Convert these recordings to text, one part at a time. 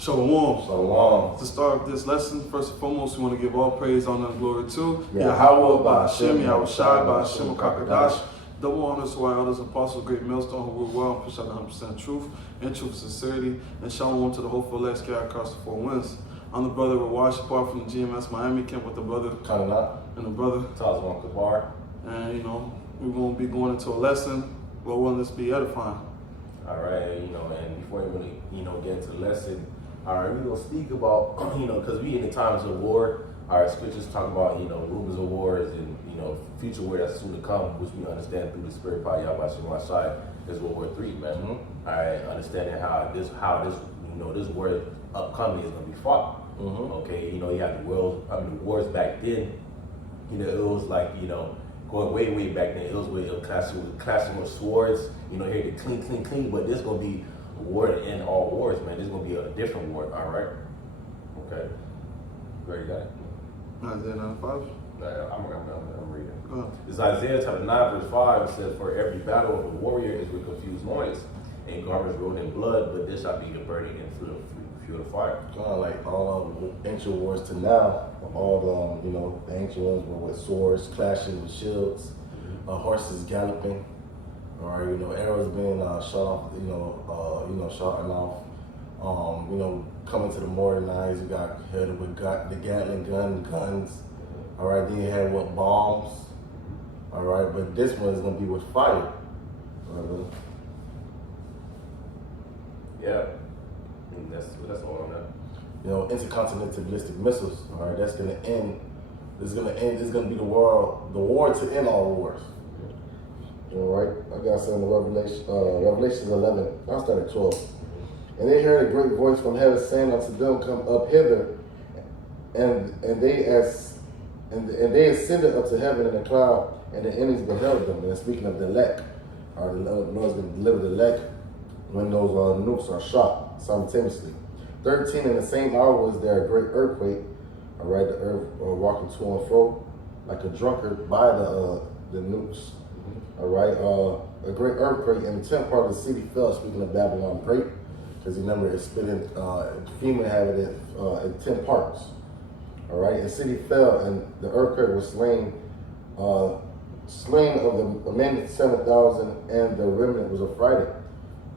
Shalom. Shalom. To start this lesson, first and foremost, we want to give all praise, honor, and glory to Yahweh, by Hashem, Yahweh Shai, by Hashem, Hashem, Kakadash. Double honors to our elders, apostles, great millstone who rule well and push out 100% truth and truth and sincerity. And shalom to the hopeful elect scattered across the four winds. I'm the brother Rawaj Shapar from the GMS Miami camp with the brother Kananat. and the brother Tazwan Kabar. And we're going to be going into a lesson. Lord willing, this be edifying. All right, and before we really, get into the lesson, all right, we're going to speak about, because we in the times of war, our scriptures talk about, rumors of wars and, future war that's soon to come, which we understand through the spirit by Yahweh Shai is World War III, man. Mm-hmm. All right, understanding how this war upcoming is going to be fought. Mm-hmm. Okay, you had the wars back then, it was like, going way back then, it was with clashing with swords, here to clean, but this is going to be a war to end all wars, man. This is going to be a different war, all right? Okay. Ready, got it? Isaiah 9:5. I'm reading. It's Isaiah chapter 9, verse 5. It says, "For every battle of a warrior is with confused noise, and garments rolled in blood, but this shall be the burning and fuel of fire." Like all of the ancient wars to now, all the ancient ones were with swords clashing with shields, horses galloping, or arrows being shot off, shotting off. Coming to the modern eyes, you got headed with the Gatling guns. All right, then you had what, bombs. All right, but this one is gonna be with fire. Yeah, and that's all on that. Intercontinental ballistic missiles. All right, that's gonna end. This is gonna be the war to end all wars. All right, I got some in Revelation 11. I'll start at 12. And they heard a great voice from heaven saying unto them, "Come up hither." And they ascended up to heaven in a cloud, and the enemies beheld them. And speaking of the elect, the Lord's going to deliver the elect when those nukes are shot simultaneously. 13, in the same hour was there a great earthquake. All right, the earth walking to and fro like a drunkard by the nukes. All right, a great earthquake, and the 10th part of the city fell. Speaking of Babylon Great, because remember it's split in, FEMA had it in 10 parts. All right, the city fell, and the earthquake was slain of the men 7,000, and the remnant was affrighted.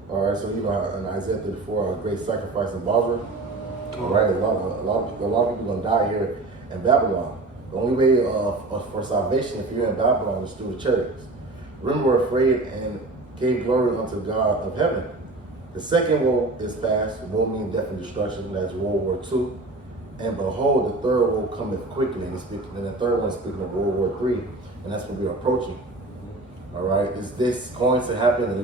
All right, so in Isaiah 34, a great sacrifice in Basra. All right, a lot of people gonna die here in Babylon. The only way for salvation, if you're in Babylon, is through the chariots. Remember, we're afraid and gave glory unto God of heaven. The second woe is past. Woe means death and destruction. That's World War II. And behold, the third woe cometh quickly. And the third one is speaking of World War III, and that's what we're approaching. All right, is this going to happen? The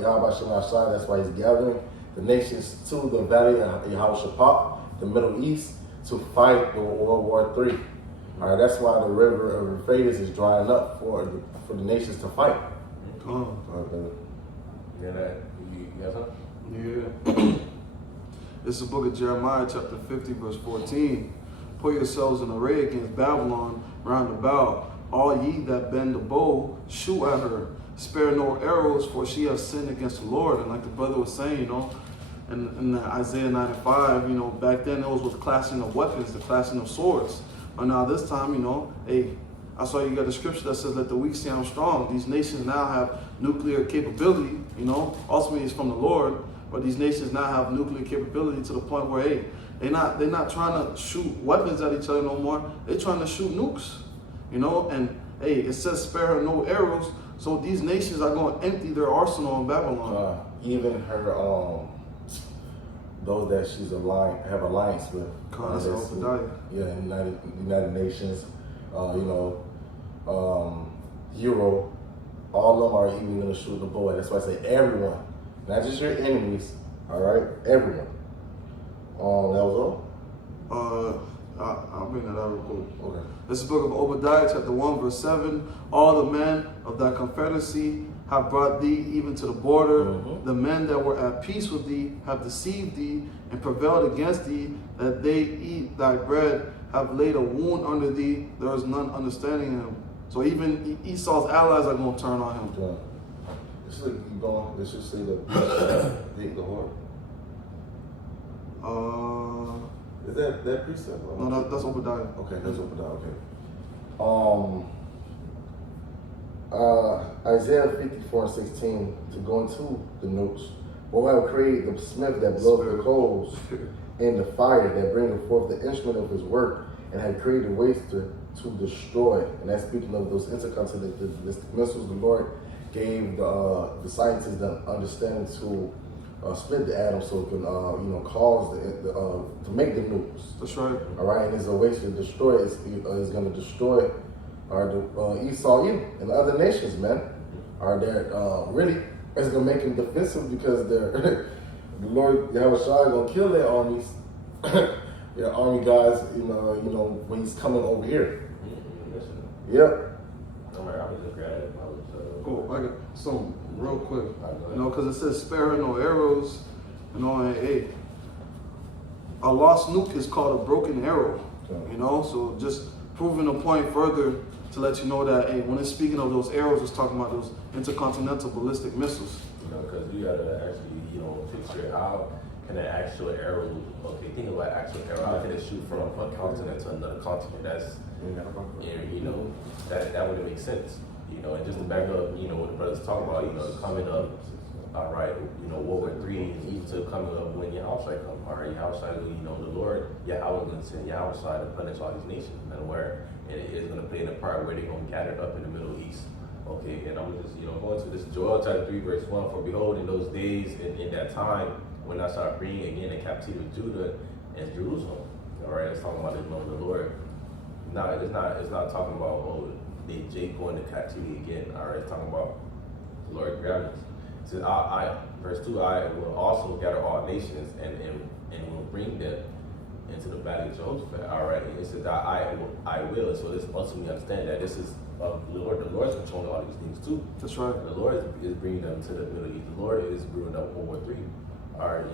Yahweh Shai, that's why he's gathering the nations to the valley of Yahweh Shaphat, the Middle East, to fight the World War III. All right, that's why the river of Euphrates is drying up for the nations to fight. Yeah. It's the book of Jeremiah, chapter 50, verse 14. Put yourselves in array against Babylon round about. All ye that bend the bow, shoot at her. Spare no arrows, for she has sinned against the Lord. And like the brother was saying, in Isaiah 95, back then it was with clashing of weapons, the clashing of swords. But now this time, I saw you got a scripture that says, "Let the weak say I'm strong." These nations now have nuclear capability, ultimately it's from the Lord, but these nations now have nuclear capability to the point where, they're not trying to shoot weapons at each other no more. They're trying to shoot nukes, and it says spare her no arrows. So these nations are going to empty their arsenal in Babylon. Even her, those that she's have alliance with. United Nations, Euro, all of them are even going to shoot the boy. That's why I say everyone, not just your enemies. All right, everyone. That was all. I'll bring that out real quick. Okay. This is the book of Obadiah, chapter 1, verse 7. All the men of thy confederacy have brought thee even to the border. Mm-hmm. The men that were at peace with thee have deceived thee and prevailed against thee, that they eat thy bread, have laid a wound under thee. There is none understanding him. So even Esau's allies are going to turn on him. Yeah. This should say the hate the Lord. Is that precept? No, that's Obadiah. Okay, that's Obadiah. Okay. Isaiah 54:16 to go into the nukes. Or I have created the smith that bloweth the coals and the fire that bringeth forth the instrument of his work, and have created a waster to destroy. And that's speaking of those intercontinental missiles the Lord gave the scientists the understanding to split the atom so it can cause to make the nukes. That's right. All right, and there's a way to destroy it. It's going to destroy Esau, Edom, and the other nations, man. Are there really? It's going to make them defensive because they're the Lord Yahweh Shai going to kill their armies, their army guys. When he's coming over here. Yep. Cool. I got some real quick. Because it says spare her no arrows, and hey, a lost nuke is called a broken arrow. So just proving a point further to let you know that hey, when it's speaking of those arrows, it's talking about those intercontinental ballistic missiles. Because you gotta actually, picture how can an actual arrow. Okay, think about actual arrow. How can it shoot from one continent to another continent? That's that wouldn't make sense. And just to back up, what the brothers talking about, coming up, all right, World War III, and even to coming up when Yahweh come, all right, Yahweh, the Lord, Yahweh going to send Yahweh to punish all these nations, and where it is going to play in a part where they're going to be gathered up in the Middle East. Okay, and I'm just, going to this Joel chapter 3, verse 1, for behold, in those days, in that time, when I shall bring again in captivity Judah and Jerusalem. All right, it's talking about the Lord. No, it's not talking about, Jake going to captivity again. All right, it's talking about the Lord grabbing us. It says, verse 2, I will also gather all nations and will bring them into the valley of Jehoshaphat. All right, it says that I will. So this ultimately understand that this is the Lord's controlling all these things too. That's right. The Lord is bringing them to the Middle East. The Lord is brewing up World War III. All right,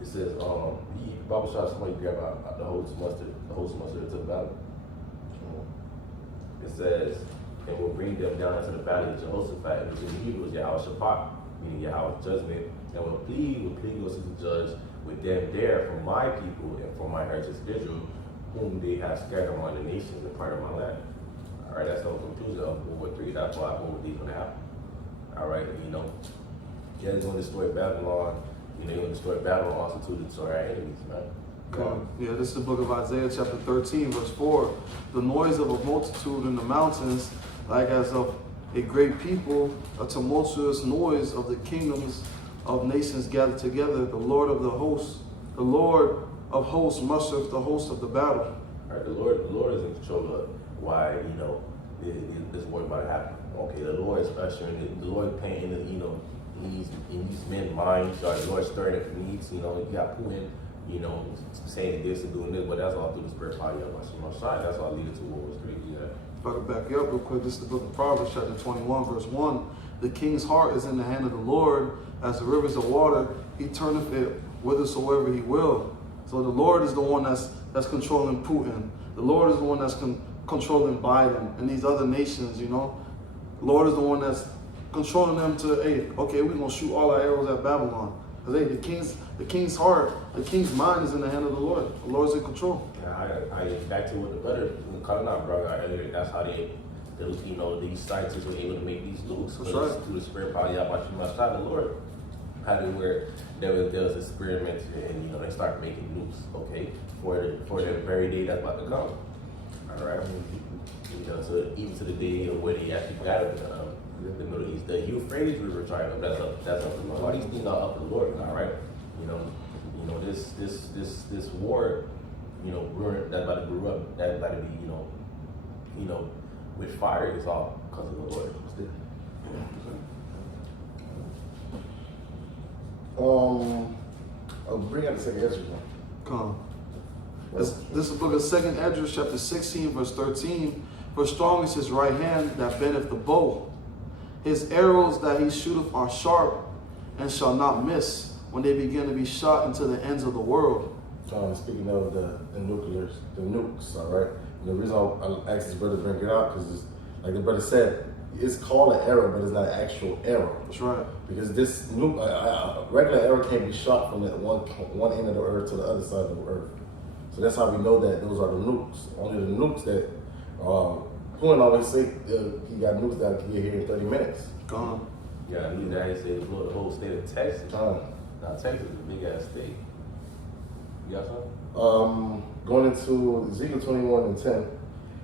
it says, Bible shot somebody grab out the host mustard to the valley. It says, and will bring them down into the valley of Jehoshaphat, which in Hebrew is Yahweh Shaphat, meaning Yahweh's judgment, and will plead with the judge with them there for my people and for my heritage Israel, whom they have scattered among the nations and part of my land. All right, that's the conclusion of World War III. That's why World War III is going to happen. All right, they're going to destroy Babylon. They're going to destroy Babylon also to destroy our enemies, man. Yeah, this is the book of Isaiah chapter 13, verse 4. The noise of a multitude in the mountains, like as of a great people, a tumultuous noise of the kingdoms of nations gathered together. The Lord of hosts mustereth the host of the battle. All right, the Lord is in control of why, this war about to happen. Okay, the Lord is ushering it. The Lord painting, in these men's minds. The Lord stirring up needs. You got Putin, saying this and doing this, but that's all through the spirit power of my side. That's all leading to World War III. Yeah. If I could back you up real quick, this is the book of Proverbs, chapter 21, verse 1. The king's heart is in the hand of the Lord, as the rivers of water. He turneth it whithersoever he will. So the Lord is the one that's controlling Putin. The Lord is the one that's controlling Biden and these other nations. The Lord is the one that's controlling them to, hey, okay, we're gonna shoot all our arrows at Babylon. Because hey, the king's heart, the king's mind is in the hand of the Lord. The Lord's in control. Yeah, I back to what the brother calling out, brother. Earlier, that's how these scientists were able to make these nukes. That's right. Through the spirit power, the Lord had it where there was experiments and they start making nukes. Okay, for the very day that's about to come. All right. So even to the day of where they actually got it. The Middle East, the Euphrates River tried up. That's up to the Lord. All these things are up to the Lord. All right, this war, that's about to grow up. That's about to be, with fire is all because of the Lord. I'll bring out the second Ezra. Come. This is the book of 2nd Esdras, chapter 16, verse 13. For strong is his right hand that bendeth the bow. His arrows that he shooteth are sharp, and shall not miss when they begin to be shot into the ends of the world. Speaking of the nukes, all right? And the reason I asked this brother to bring it out, because like the brother said, it's called an arrow, but it's not an actual arrow. That's right. Because this nuke, regular arrow can't be shot from that one end of the earth to the other side of the earth. So that's how we know that those are the nukes. Only the nukes that Point always say he got nukes that can get here in 30 minutes. Gone. Yeah, he died. He said the whole state of Texas. Time. Now Texas is a big ass state. You got something? Going into Ezekiel 21:10,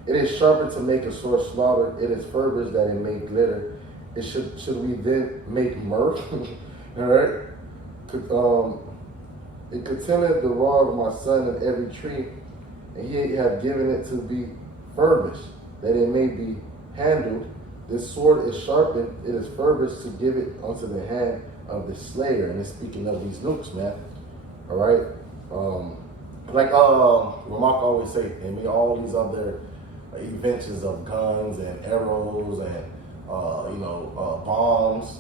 it is sharper to make a sword slaughter. It is furbished that it may glitter. It should we then make mirth? All right. It containeth the rod of my son in every tree, and he have given it to be furbished, that it may be handled. This sword is sharpened, it is furbished to give it unto the hand of the slayer. And it's speaking of these nukes, man. All right. Like Ramak always say, and we all these other inventions of guns and arrows and bombs.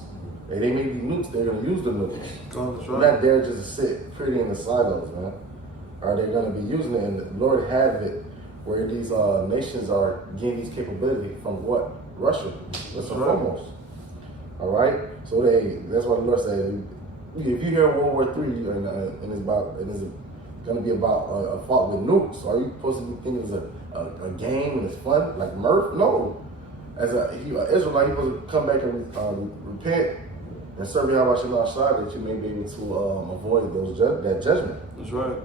They may be nukes, they're gonna use the nukes. Gone. That's They're right. not there just to sit pretty in the silos, man. Or they're gonna be using it, and the Lord have it where these nations are getting these capabilities from what? Russia, first and foremost. All right, so that's what the Lord said. If you hear World War III and it's going to be about a fight with nukes, are you supposed to be thinking it's a game and it's fun like Murph? No. As an Israelite, you're supposed to come back and repent and serve Yahweh Shalom Shah, that you may be able to avoid that judgment. That's right.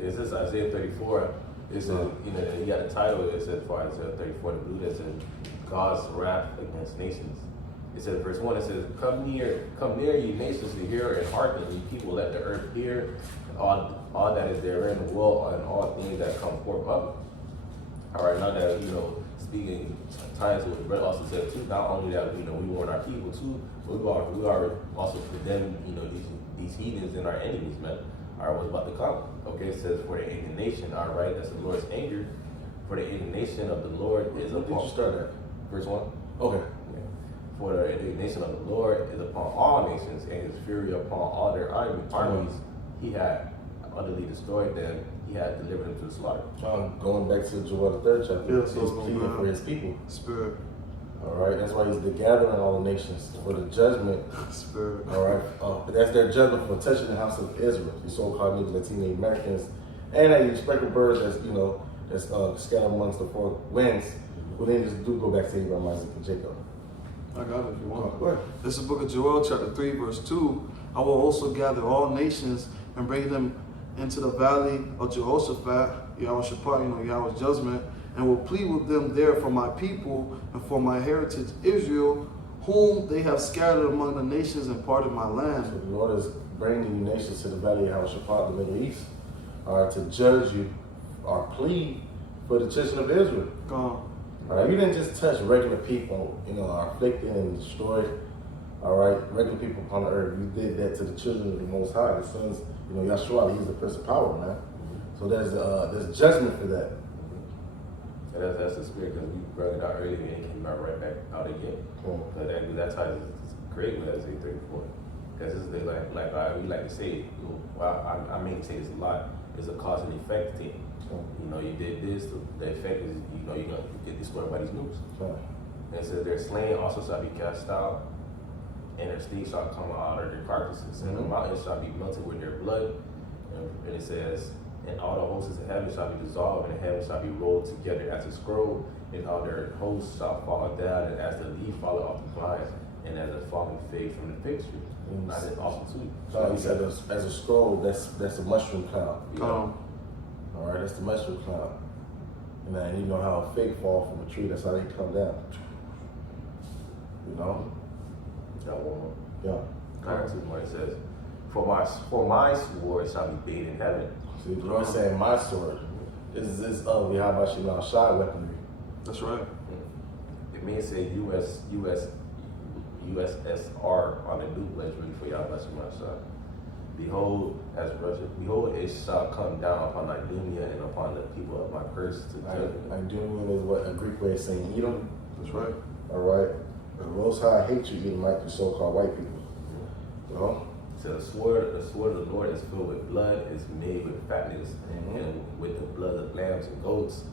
Is this Isaiah 34? It says, you got a title. It says for Isaiah 34, the blue that says God's wrath against nations. It says verse 1. It says, "Come near, ye nations, to hear and hearken, ye people, let the earth hear, and all that is therein, the world, and all things that come forth of it." All right, now that speaking times what Brett also said too. Not only that we warn our people too, but we are also condemning these heathens and our enemies, man. All right, what's about to come? Okay, it says, "For the indignation," all right, that's the Lord's anger. "For the indignation of the Lord is Did upon." you start that? Verse 1. Okay. Yeah. "For the indignation of the Lord is upon all nations, and his fury upon all their armies. He had utterly destroyed them. He had delivered them to the slaughter." Going back to Joel the 3rd chapter, Yeah, he's so pleading for his people. Spirit. All right, that's why he's gathering all the nations for the judgment. Spirit. All right, but that's their judgment for touching the house of Israel. These so-called niggas, Latino Americans, and that speckled birds that's scattered amongst the four winds. Who then just do go back to Abraham, Isaac, and Jacob. I got it if you want. Go ahead. This is the book of Joel, chapter 3, verse 2. "I will also gather all nations and bring them into the valley of Jehoshaphat," Yahweh Shaphat, Yahweh's judgment, "and will plead with them there for my people and for my heritage Israel, whom they have scattered among the nations and parted my land." So the Lord is bringing you nations to the valley of Jehoshaphat, the Middle East, to judge you or plead for the children of Israel. Gone. All right, you didn't just touch regular people, afflicted and destroyed. All right, regular people upon the earth. You did that to the children of the Most High, the sons. Yahshua, he's the Prince of Power, man. So there's judgment for that. And that's the spirit, because we brought it out earlier and it came out right back out again. Cool. But that ties is great with Isaiah 34. Because this is we like to say, I may say this a lot, it's a cause and effect thing. You did this, the effect is, you're going to get destroyed by these nukes. And it says, "Their slain also shall be cast out, and their steeds shall come out of their carcasses, and the mountains shall be melted with their blood." And it says, "And all the hosts of heaven shall be dissolved, and the heaven shall be rolled together as a scroll, and all their hosts shall fall down, and as the leaf falleth off the vines, and as a falling fig from the fig tree." That's awesome too. So he said, as a scroll, that's a mushroom cloud. Gone. All right, that's the mushroom cloud. And you know how a fig fall from a tree, that's how they come down. Got one more. Yeah. All right, two more. It says, for my sword shall be bathed in heaven." See, the Lord saying, my sword is this of Yahweh Shalom Shah weaponry. That's right. It may say USSR on the new legendary for Yahweh Shalom Shah. "Behold, it shall come down upon Idumea and upon the people of my curse to judge them." Idumea is what a Greek way of saying Edom. That's right. All right. The Most High hates you, Edomite, the so-called white people. So the sword of the Lord is filled with blood, is made with fatness, and with the blood of lambs and goats,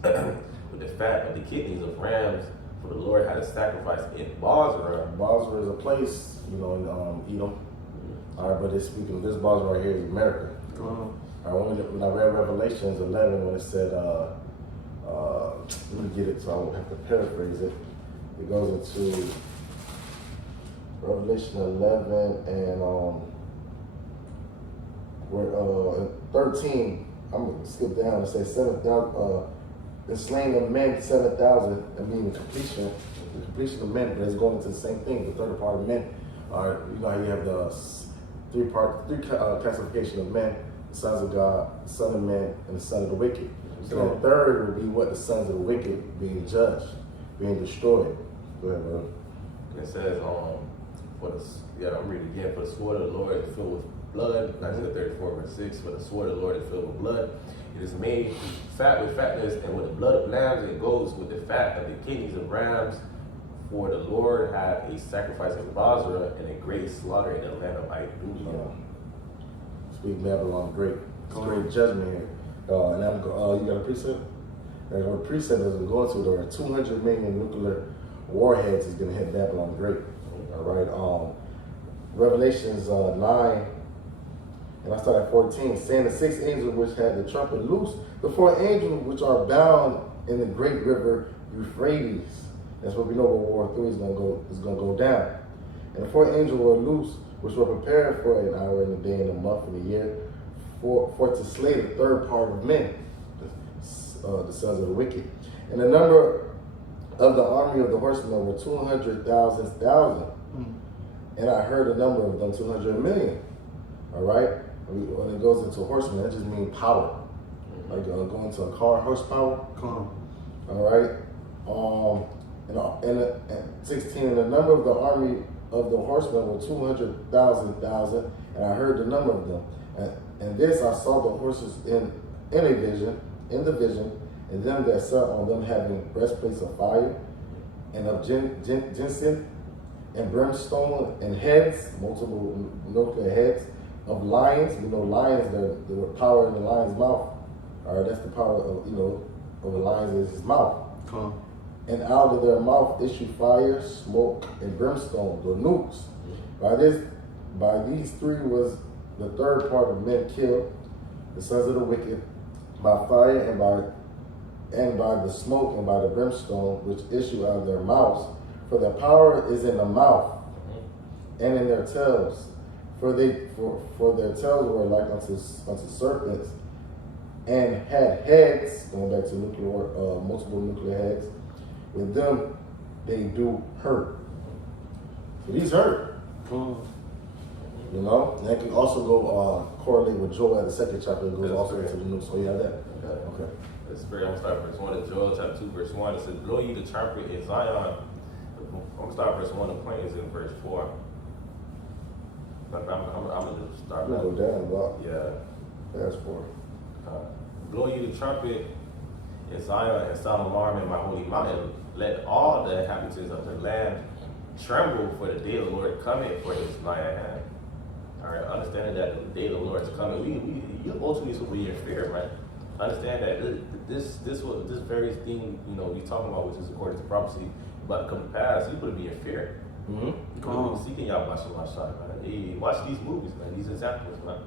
with the fat of the kidneys of rams, For the Lord had a sacrifice in Bozrah. Bozrah is a place, in Edom. All right, but it's speaking of this Bozrah right here is America. All right, when I read Revelations 11, when it said, let me get it so I won't have to paraphrase it. It goes into Revelation 11 and 13. I'm gonna skip down and say 7,000. And slain of men 7,000. I mean the completion of men, but it's going into the same thing. The third part of men. You know how you have the three classification of men: the sons of God, the son of men, and the son of the wicked. So the third would be what the sons of the wicked being judged, being destroyed. Go ahead, brother. It says, I'm reading again. For the sword of the Lord is filled with blood. Isaiah 34 verse 6. For the sword of the Lord is filled with blood. It is made fat with fatness, and with the blood of lambs it goes with the fat of the kidneys of rams. For the Lord had a sacrifice in Bozrah and a great slaughter in the land of Idumea. Speak Babylon, great judgment here. And you got a precept? And a precept as we go into, there are 200 million nuclear warheads is going to hit Babylon Great. All right. Revelations 9. And I start at 14, saying the 6 angels which had the trumpet loose, the 4 angels which are bound in the great river Euphrates. That's what we know where War 3 is going to go down. And the 4 angels were loose, which were prepared for an hour in the day and a month in the year, for to slay the third part of men, the sons of the wicked. And the number of the army of the horsemen were 200,000. And I heard the number of them 200 million. All right. When it goes into horsemen, that just means power. Like going into a car, horsepower. Come. All right. And 16, and the number of the army of the horsemen were 200,000, and I heard the number of them. And this I saw the horses in the vision, and them that sat on them having breastplates of fire, and of ginseng, and brimstone, and heads, multiple nuclear heads, of lions. We know lions, the power in the lion's mouth. All right, that's the power of the lions is his mouth. Come. And out of their mouth issue fire, smoke, and brimstone, the nukes. By these 3 was the third part of men killed, the sons of the wicked, by fire and by the smoke and by the brimstone which issue out of their mouths. For their power is in the mouth and in their tails. For their tails were like unto serpents, and had heads, going back to multiple nuclear heads. With them they do hurt. So these hurt. And that can also go correlate with Joel at the 2nd chapter. It goes also into the news. So you have that. Okay. Let's pray. I'm going to start verse 1 of Joel chapter 2 verse 1. It says, blow ye the trumpet in Zion. I'm going to start verse 1. The point is in verse 4. I'm going to just start. I'm going to go down, but yeah. Verse 4. Blow ye the trumpet in Zion and sound alarm in my holy mountain. Let all the inhabitants of the land tremble, for the day of the Lord cometh, for his nigh at hand. All right, understanding that the day of the Lord is coming, you ultimately should be in fear, right? Understand that this very thing, we talking about, which is according to prophecy, about to come to pass, you would be in fear. Mm-hmm. Seeking y'all watch man. Hey, watch these movies, man. These examples, man.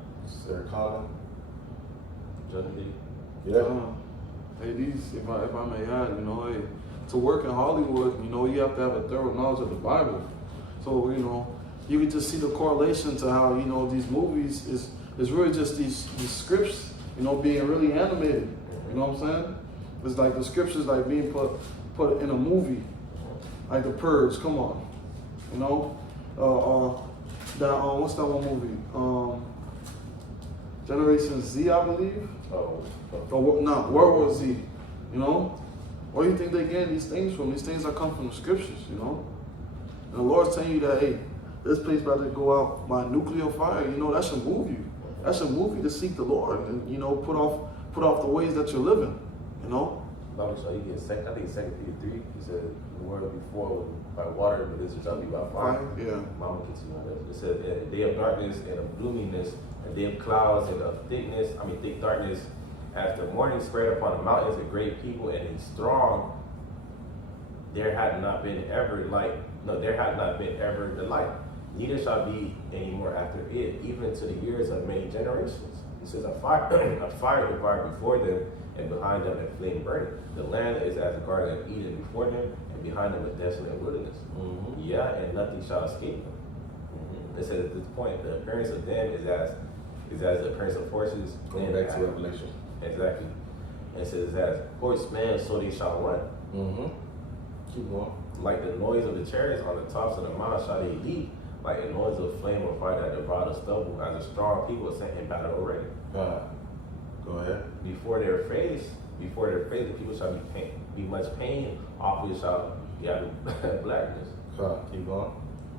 They're common. Judgment Day. Yeah. Hey, if I may add, hey, to work in Hollywood, you have to have a thorough knowledge of the Bible. So, you can just see the correlation to how, these movies is really just these scripts, being really animated. You know what I'm saying? It's like the scriptures like being put in a movie, like The Purge. Come on, what's that one movie? Generation Z, I believe. World War Z. Where do you think they get these things from? These things that come from the scriptures. And the Lord's telling you that, hey, this place about to go out by nuclear fire. That should move you. That should move you to seek the Lord and put off the ways that you're living. So you get I think 2 Peter 3. He said the word before by water, but this shall be by fire. Yeah. Mama continue on that. It said a day of darkness and of gloominess, a day of clouds and of thick darkness. As the morning spread upon the mountains, a great people and a strong there had not been ever the light, neither shall be any more after it, even to the years of many generations. He says, a fire devoured before them, and behind them a flame burning. The land is as the garden of Eden before them, and behind them a desolate wilderness. Yeah, and nothing shall escape them. It says at this point, the appearance of them is as the appearance of horses. Going back to Revelation. Exactly. And it says, as horsemen, so they shall run. Keep going. Like the noise of the chariots on the tops of the mountain shall they leap, like the noise of flame or fire that devour the stubble, as a strong people sent in battle already. Go ahead. Before their face, the people shall be much pain, off which shall gather blackness. Keep going.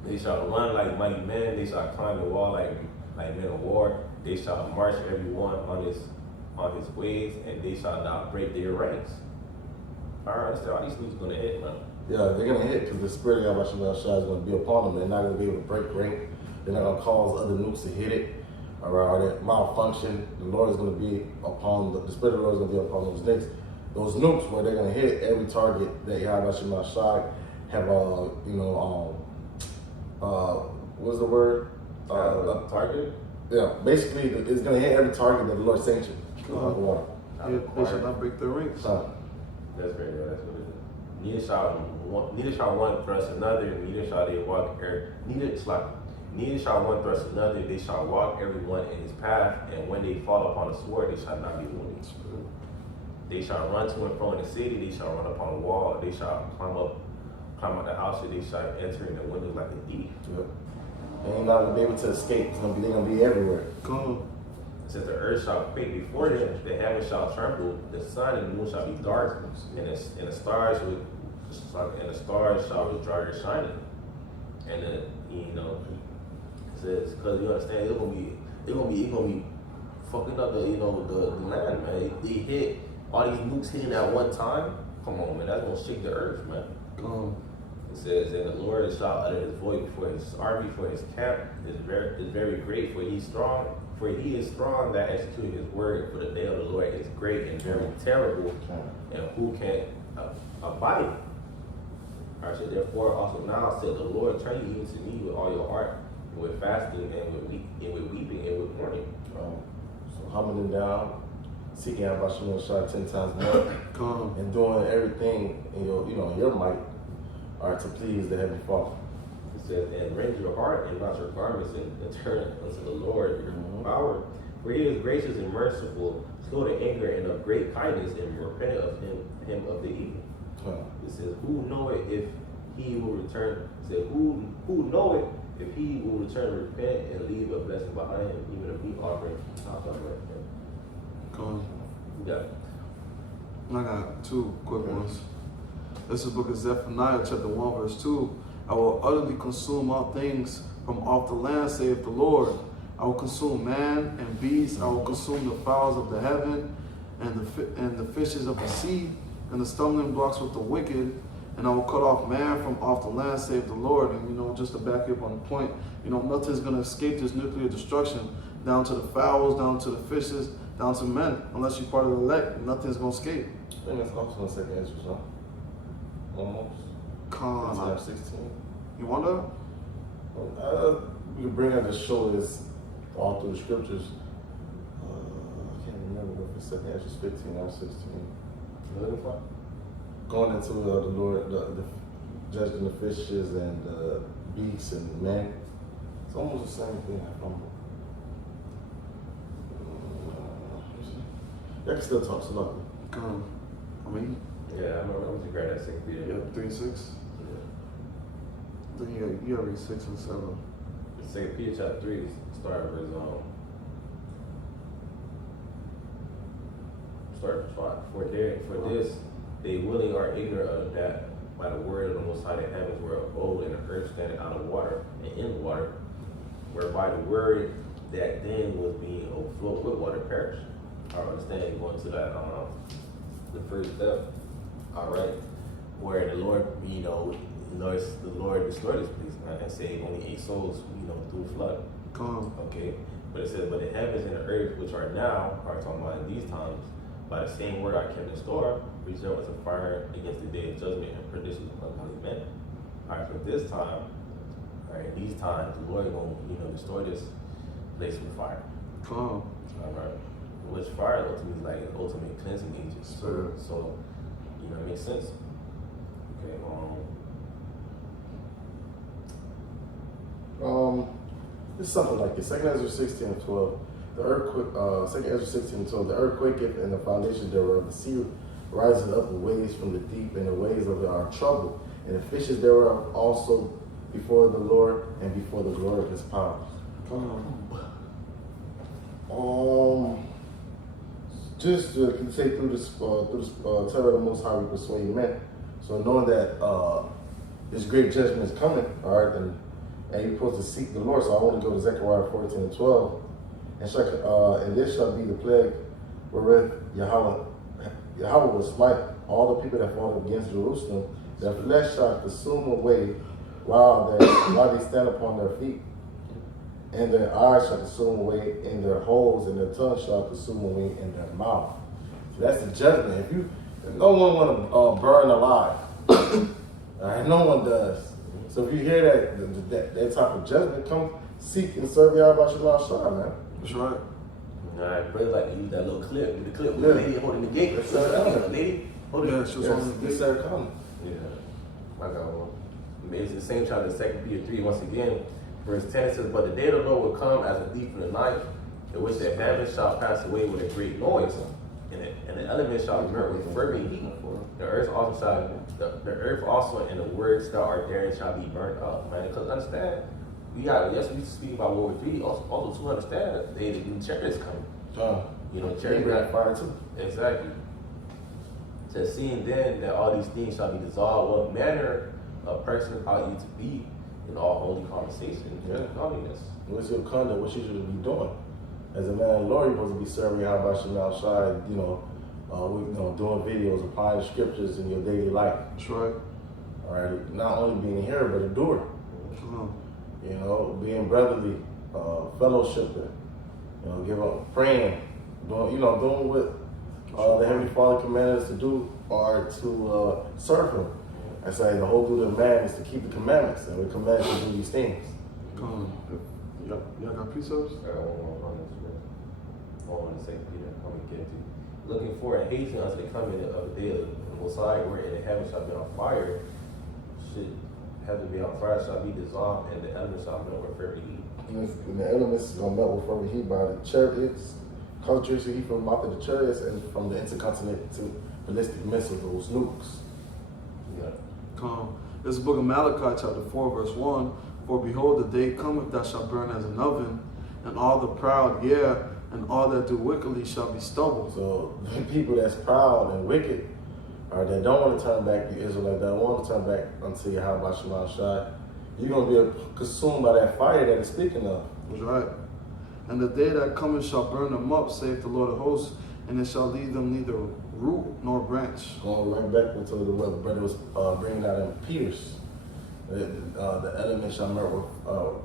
They shall run like mighty men, they shall climb the wall like men of war, they shall march every one on his ways, and they shall not break their ranks. Alright, so all these dudes gonna hit, man. Yeah, they're going to hit because the spirit of Yahweh Shai is going to be upon them. They're not going to be able to break rank. They're not going to cause other nukes to hit it or malfunction. The Lord is going to be upon, the spirit of the Lord is going to be upon those nukes where they're going to hit every target that Yahweh Shai have, what's the word? Target? Yeah, basically it's going to hit every target that the Lord sanctioned. They should not break their ranks. That's very good. That's what it is. Neither shall one thrust another, neither shall they walk neither shall one thrust another, they shall walk every one in his path, and when they fall upon the sword, they shall not be wounded. They shall run to and fro in the city, they shall run upon the wall, they shall climb up the house, they shall enter in the windows like a thief. Yep. They ain't not gonna be able to escape. They're gonna be everywhere. Come. It says the earth shall quake before them, the heavens shall tremble, the sun and the moon shall be dark, and the stars shall withdraw their shining. And then it says because you understand it's gonna be fucking up the land, man. They hit all these nukes hitting at one time. Come on, man, that's gonna shake the earth, man. Come. It says, and the Lord shall utter his voice before his army, for his camp is very great, for he is strong that execute his word, for the day of the Lord is great and very terrible, and who can abide it? Alright, so therefore also now said the Lord, turn you even to me with all your heart, and with fasting, and with weeping, and with mourning. So humbling down, seeking Yahweh Shai 10 times more, Come. and doing everything in your might, to please the Heavenly Father. It says, and rend your heart and not your garments, and turn unto the Lord your power. For he is gracious and merciful, slow to anger, and of great kindness, and repentant of him of the evil. It says, who knoweth if he will return? It says, who knoweth if he will return, repent, and leave a blessing behind him, even a meat offering. Come. Yeah. I got two quick ones. This is the book of Zephaniah, chapter 1, verse 2. I will utterly consume all things from off the land, saith the Lord. I will consume man and beast. I will consume the fowls of the heaven and the fishes of the sea and the stumbling blocks with the wicked. And I will cut off man from off the land, saith the Lord. And, just to back up on the point, nothing's going to escape this nuclear destruction, down to the fowls, down to the fishes, down to men. Unless you're part of the elect, nothing's going to escape. I think that's also in the second Ezra, huh? Almost. Con. 16. You want that? We can bring out the show is all through the scriptures. I can't remember if it's second Ezra 15 or 16. Going into the Lord, the judging the fishes and the beasts and men. It's almost the same thing. I can still talk slowly. Con. Yeah, I remember I was grad at 6 Peter. Yeah, 3 and 6. Yeah. Then you gotta read 6 and 7. 2 Peter chapter 3, start verse 5. For this they willing are ignorant of that by the word of the Most High the heavens were of old, and the earth standing out of water and in water, whereby the word that then was being overflowed with water perished. I understand going to that the first step. All right, where the Lord, the Lord destroyed this place, man, and saved only 8 souls, through the flood. Come. Okay, but it says, but the heavens and the earth, which are now, are talking about in these times, by the same word I kept in store, result as a fire against the day of judgment and perdition of ungodly men. All right, but this time, all right, these times, the Lord gonna, destroy this place with fire. Come on. All right, which fire ultimately is like an ultimate cleansing agent. Sure. So, it makes sense. Okay. It's something like this. 2 Ezra 16 and 12. The earthquake, 2 Ezra 16 and 12. The earthquake and the foundation thereof, the sea rising up the waves from the deep, and the waves of it are trouble, and the fishes thereof also before the Lord and before the glory of his power. Just to say through this terror of the Most High, we persuade men. So knowing that this great judgment is coming, all right, and you're supposed to seek the Lord. So I want to go to Zechariah 14 and 12. And this shall be the plague wherewith Yahweh will smite all the people that fought against Jerusalem. Their flesh shall consume away while they stand upon their feet, and their eyes shall consume away in their holes, and their tongue shall consume away in their mouth. So that's the judgment. If no one want to burn alive, no one does. So if you hear that type of judgment, come seek and serve Yahweh Shalom Shah, man. That's right. Alright, brothers like to use that little clip. The clip with the lady holding the gate. The lady holding the gate. This are coming. Yeah. I got one. It's the same chapter, 2 Peter 3, once again. Verse 10 says, but the day of the Lord will come as a thief in the night, in which the heavens shall pass away with a great noise, and the elements shall melt with fervent heat. The earth also and the works that are therein shall be burnt up. Man, because understand, we speak about World War III, also to understand the chariots coming. Chariot got fire too. Exactly. It says, seeing then that all these things shall be dissolved, what manner of person ought you to be in all holy conversation and godliness? What's your conduct? What you should be doing? As a man of the Lord, you're supposed to be serving Yahweh Shem outside, doing videos, applying the scriptures in your daily life. That's right. All right, not only being a hearer, but a doer. Being brotherly, fellowshipping, give up, praying, doing what the Heavenly Father commanded us to do, or to serve Him. I say the whole duty of man is to keep the commandments, and we're commanded to do these things. Y'all got precepts? I got one more on this. Hold on a second, Peter. I'm going to get to. Looking for and hastening unto the coming of the day of the Most High, wherein the heaven shall be on fire, should heaven be on fire, shall be dissolved, and the elements shall melt with fervent heat. And the elements is going to melt with fervent heat by the chariots, cause heat from the mouth of the chariots, and from the intercontinental ballistic missiles, those nukes. Yeah. This is the book of Malachi, chapter 4, verse 1. For behold, the day cometh that shall burn as an oven, and all the proud, and all that do wickedly shall be stubble. So the people that's proud and wicked, or that don't want to turn back, the Israelites that don't want to turn back unto Yahweh Shalom Shai, you're going to be consumed by that fire that it's speaking of. That's right. And the day that cometh shall burn them up, saith the Lord of hosts, and it shall leave them neither root nor branch. Going right back into what the brother was bringing out in Peter's. The elements shall melt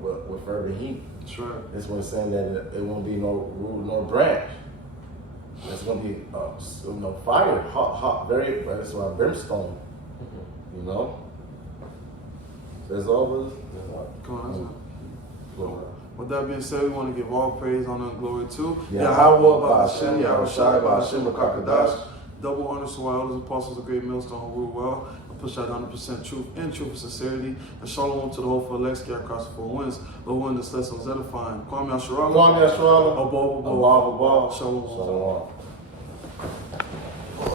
with fervent heat. That's right. That's what it's saying, that it won't be no root nor branch. It's going to be fire, hot, very, but it's like brimstone. That's all, brothers. Come on. With that being said, we want to give all praise, honor, and glory to Yahweh, Ba'ashem, Yahushai, Ba'ashem, Rakakadash. Double honor to our elders, apostles, of great millstone who rule well, and push out 100% truth in truth and sincerity, and shalom to the hopeful elect scattered across the four winds, the one that's less edifying. Kwame Asherah. Kwame Asherah. Above. Shalom.